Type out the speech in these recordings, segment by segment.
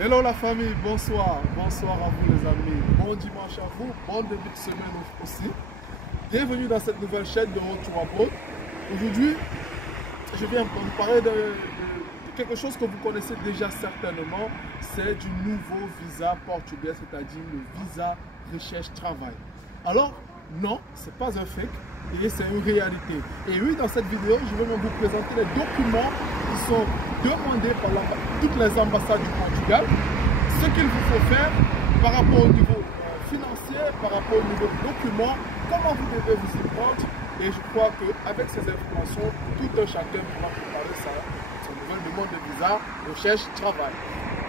Hello la famille, bonsoir à vous les amis, bon dimanche à vous, bon début de semaine aussi. Bienvenue dans cette nouvelle chaîne de Road to Abroad. Aujourd'hui, je viens vous parler de quelque chose que vous connaissez déjà certainement, c'est du nouveau visa portugais, c'est-à-dire le visa recherche travail. Alors, non, ce n'est pas un fake, et c'est une réalité. Et oui, dans cette vidéo, je vais même vous présenter les documents qui sont demandés par toutes les ambassades du Portugal, ce qu'il vous faut faire par rapport au niveau financier, par rapport au niveau documents, comment vous devez vous y prendre. Et je crois qu'avec ces informations, tout un chacun pourra préparer son nouvelle demande de visa, recherche, travail.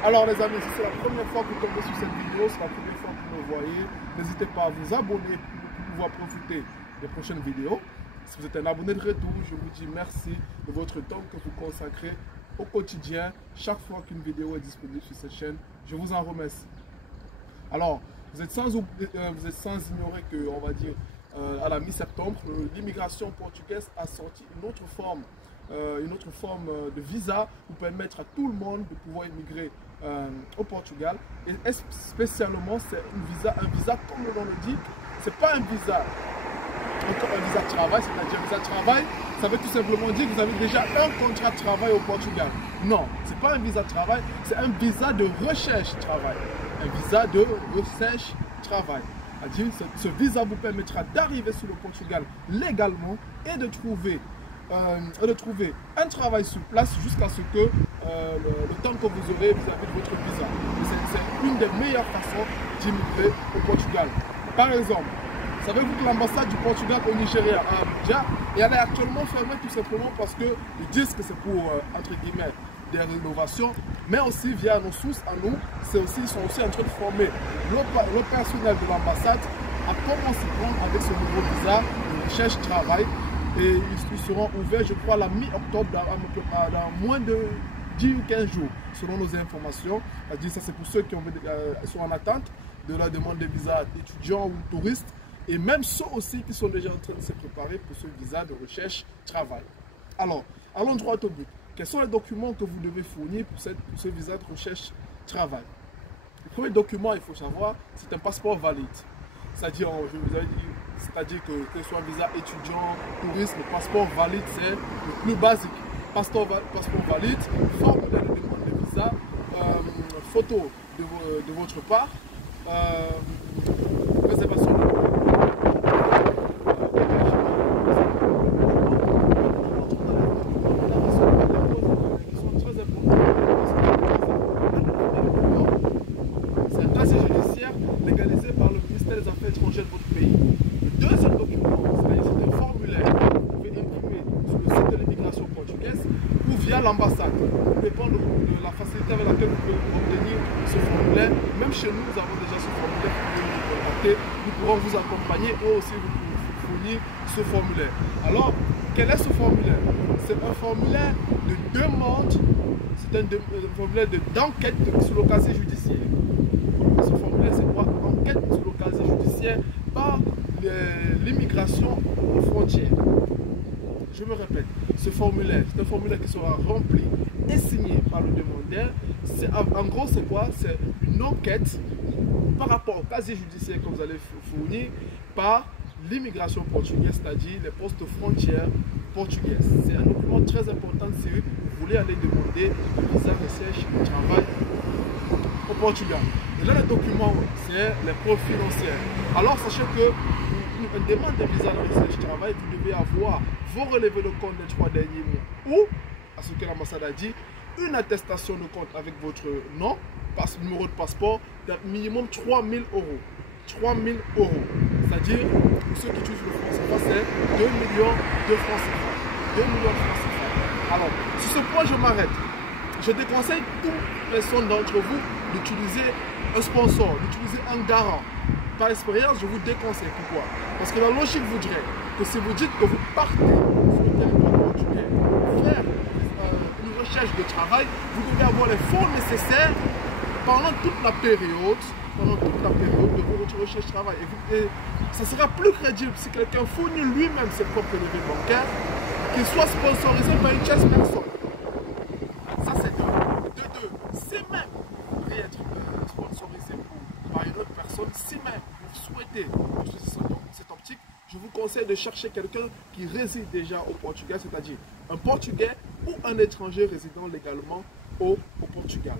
Alors les amis, si c'est la première fois que vous tombez sur cette vidéo, c'est la première fois que vous me voyez, n'hésitez pas à vous abonner pour pouvoir profiter des prochaines vidéos. Si vous êtes un abonné de retour, je vous dis merci de votre temps que vous consacrez au quotidien. Chaque fois qu'une vidéo est disponible sur cette chaîne, je vous en remercie. Alors, vous êtes sans ignorer que, on va dire, à la mi-septembre, l'immigration portugaise a sorti une autre forme de visa pour permettre à tout le monde de pouvoir immigrer au Portugal. Et spécialement, c'est un visa comme le nom l'indique, c'est pas un visa de travail, c'est-à-dire un visa de travail, ça veut tout simplement dire que vous avez déjà un contrat de travail au Portugal. Non, ce n'est pas un visa de travail, c'est un visa de recherche-travail. Un visa de recherche-travail. C'est-à-dire ce visa vous permettra d'arriver sur le Portugal légalement et de trouver un travail sur place jusqu'à ce que le temps que vous aurez vis-à-vis de votre visa. C'est une des meilleures façons d'immigrer au Portugal. Par exemple, savez-vous que l'ambassade du Portugal au Nigeria à Abuja, et elle est actuellement fermée tout simplement parce qu'ils disent que c'est pour, entre guillemets, des rénovations, mais aussi via nos sources à nous, ils sont aussi en train de former le personnel de l'ambassade à comment s'y prendre avec ce nouveau visa de recherche-travail. Et ils seront ouverts, je crois, à la mi-octobre, dans moins de 10 ou 15 jours, selon nos informations. C'est-à-dire ça, c'est pour ceux qui sont en attente de la demande de visa d'étudiants ou touristes. Et même ceux aussi qui sont déjà en train de se préparer pour ce visa de recherche-travail. Alors, allons droit au but. Quels sont les documents que vous devez fournir pour ce visa de recherche-travail? Le premier document, il faut savoir, c'est un passeport valide. C'est-à-dire, je vous avais dit, c'est-à-dire que ce soit un visa étudiant, touriste, le passeport valide, c'est le plus basique. Passeport valide, formulaire de demande de visa, photo de votre part, réservation de légalisé par le ministère des Affaires étrangères de votre pays. Le deuxième document, c'est un formulaire que vous pouvez imprimer sur le site de l'immigration portugaise ou via l'ambassade. Tout dépend de la facilité avec laquelle vous pouvez obtenir ce formulaire. Même chez nous, nous avons déjà ce formulaire que vous pouvez nous contacter. Nous pourrons vous accompagner et aussi vous fournir ce formulaire. Alors, quel est ce formulaire? C'est un formulaire de demande, c'est un formulaire d'enquête sur le casier judiciaire. Ce formulaire, c'est quoi? Enquête sur le casier judiciaire par l'immigration aux frontières. Je me répète, ce formulaire, c'est un formulaire qui sera rempli et signé par le demandeur. En gros, c'est quoi? C'est une enquête par rapport au casier judiciaire que vous allez fournir par l'immigration portugaise, c'est-à-dire les postes frontières portugaises. C'est un document très important si vous voulez aller demander un visa de recherche de travail au Portugal. Et là, le document, c'est les preuves financières. Alors, sachez que pour une demande de visa de recherche de travail, vous devez avoir vos relevés de compte des 3 derniers mois ou, à ce que l'ambassade a dit, une attestation de compte avec votre nom, numéro de passeport, d'un minimum 3 000 euros. 3 000 euros. C'est-à-dire, pour ceux qui utilisent le franc CFA, c'est 2 millions de francs CFA. 2 millions de francs CFA. Alors, sur ce point, je m'arrête. Je déconseille tous les sons d'entre vous d'utiliser un sponsor, d'utiliser un garant. Par expérience, je vous déconseille. Pourquoi? Parce que la logique voudrait que si vous dites que vous partez sur le territoire portugais faire une recherche de travail, vous devez avoir les fonds nécessaires pendant toute la période de votre recherche de travail. Et ça sera plus crédible si quelqu'un fournit lui-même ses propres relevés bancaires, qu'il soit sponsorisé par une tierce personne. Ça, c'est deux. De deux, c'est même réellement si même vous souhaitez utiliser cette optique, je vous conseille de chercher quelqu'un qui réside déjà au Portugal, c'est-à-dire un Portugais ou un étranger résidant légalement au Portugal.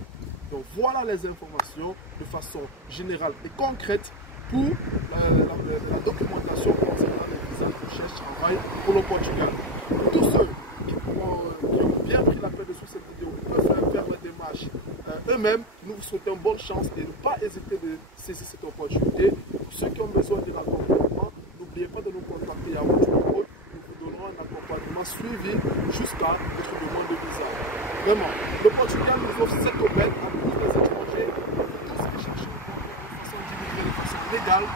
Donc voilà les informations de façon générale et concrète pour la documentation concernant les visas de recherche-travail pour le Portugal. Pour tous ceux qui ont bien pris la peine de suivre cette vidéo, ils peuvent faire la démarche eux-mêmes. Nous vous souhaitons bonne chance et ne pas hésiter de saisir cette opportunité. Pour ceux qui ont besoin de l'accompagnement, n'oubliez pas de nous contacter à votre numéro. Nous vous donnerons un accompagnement suivi jusqu'à votre demande de visa. Vraiment, le Portugal nous offre cette aubaine à tous les étrangers, tous ceux qui cherchent une façon d'immigrer de façon légale.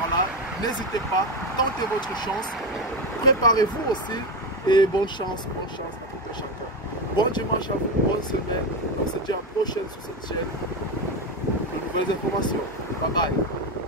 Voilà, n'hésitez pas, tentez votre chance, préparez-vous aussi et bonne chance à tout et chacun. Bon dimanche à vous, bonne semaine, on se dit à la prochaine sur cette chaîne pour de nouvelles informations. Bye bye.